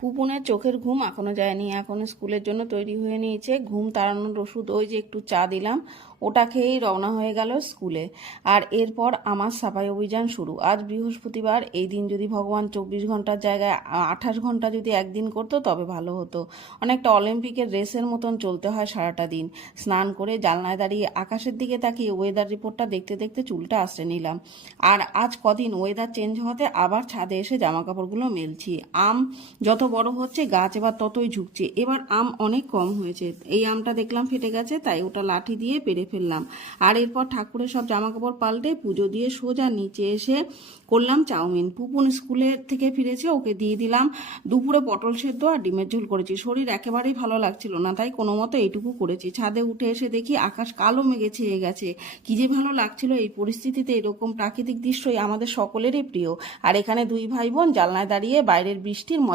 পুপুনের চোখের ঘুম এখনো যায়নি, এখন স্কুলের জন্য তৈরি হয়ে নিয়েছে। ঘুম তাড়ানোর ওষুধ ওই যে একটু চা দিলাম, ওটা খেয়েই রওনা হয়ে গেল স্কুলে। আর এরপর আমার সাফাই অভিযান শুরু। আজ বৃহস্পতিবার, এই দিন যদি ভগবান 24 ঘন্টার জায়গায় 28 ঘন্টা যদি একদিন করতো তবে ভালো হতো। অনেকটা অলিম্পিকের রেসের মতন চলতে হয় সারাটা দিন। স্নান করে জানলায় দাঁড়িয়ে আকাশের দিকে তাকিয়ে ওয়েদার রিপোর্টটা দেখতে দেখতে চুলটা আঁচড়ে নিলাম। আর আজ কদিন ওয়েদার চেঞ্জ হতে আবার ছাদে এসে জামা কাপড়গুলো মেলছি। আম যত বড় হচ্ছে গাছ এবার ততই ঝুঁকছে। এবার আম অনেক কম হয়েছে, এই আমটা দেখলাম ফেটে গেছে, তাই ওটা লাঠি দিয়ে পেরে ফেললাম। আর এরপর ঠাকুরের সব জামা কাপড় পাল্টে পুজো দিয়ে সোজা নিচে এসে করলাম চাউমিন। পুপুন স্কুলের থেকে ফিরেছে, ওকে দিয়ে দিলাম। দুপুরে পটল সেদ্ধ আর ডিমের ঝোল করেছি। শরীর একেবারেই ভালো লাগছিল না, তাই কোনো মতো এইটুকু করেছি। ছাদে উঠে এসে দেখি আকাশ কালো মেঘে ছেয়ে গেছে। কি যে ভালো লাগছিল এই পরিস্থিতিতে। এরকম প্রাকৃতিক দৃশ্যই আমাদের সকলেরই প্রিয়। আর এখানে দুই ভাই বোন জানলায় দাঁড়িয়ে বাইরের বৃষ্টির মজা